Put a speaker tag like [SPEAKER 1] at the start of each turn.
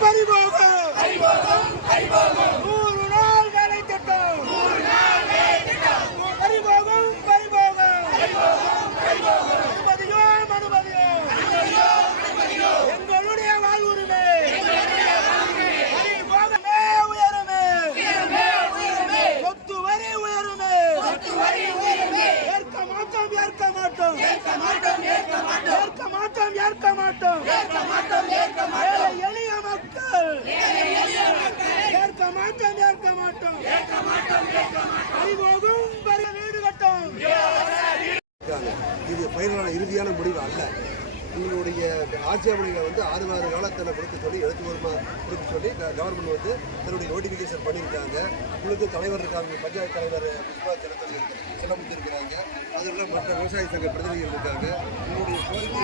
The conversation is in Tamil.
[SPEAKER 1] பறிபோகும் ஏற்க மாட்டோம் வீடு கட்டும்.
[SPEAKER 2] இருக்காங்க. இது ஃபைனலான இறுதியான முடிவு அல்ல. உங்களுடைய ஆட்சேபனைகளை வந்து ஆறு மாத காலத்தில் கொடுக்க சொல்லி எழுத்து மூலமா கொடுக்க சொல்லி கவர்மெண்ட் வந்து தன்னுடைய நோட்டிஃபிகேஷன் பண்ணியிருக்காங்க. உங்களுக்கு தலைவர் இருக்காங்க பஞ்சாயத்து தலைவர் புஷ்பா செலத்தல் செலமுத்து இருக்கிறாங்க அதில் மற்ற விவசாய சங்க பிரதிநிதிகள் இருக்காங்க. உங்களுடைய கோரிக்கை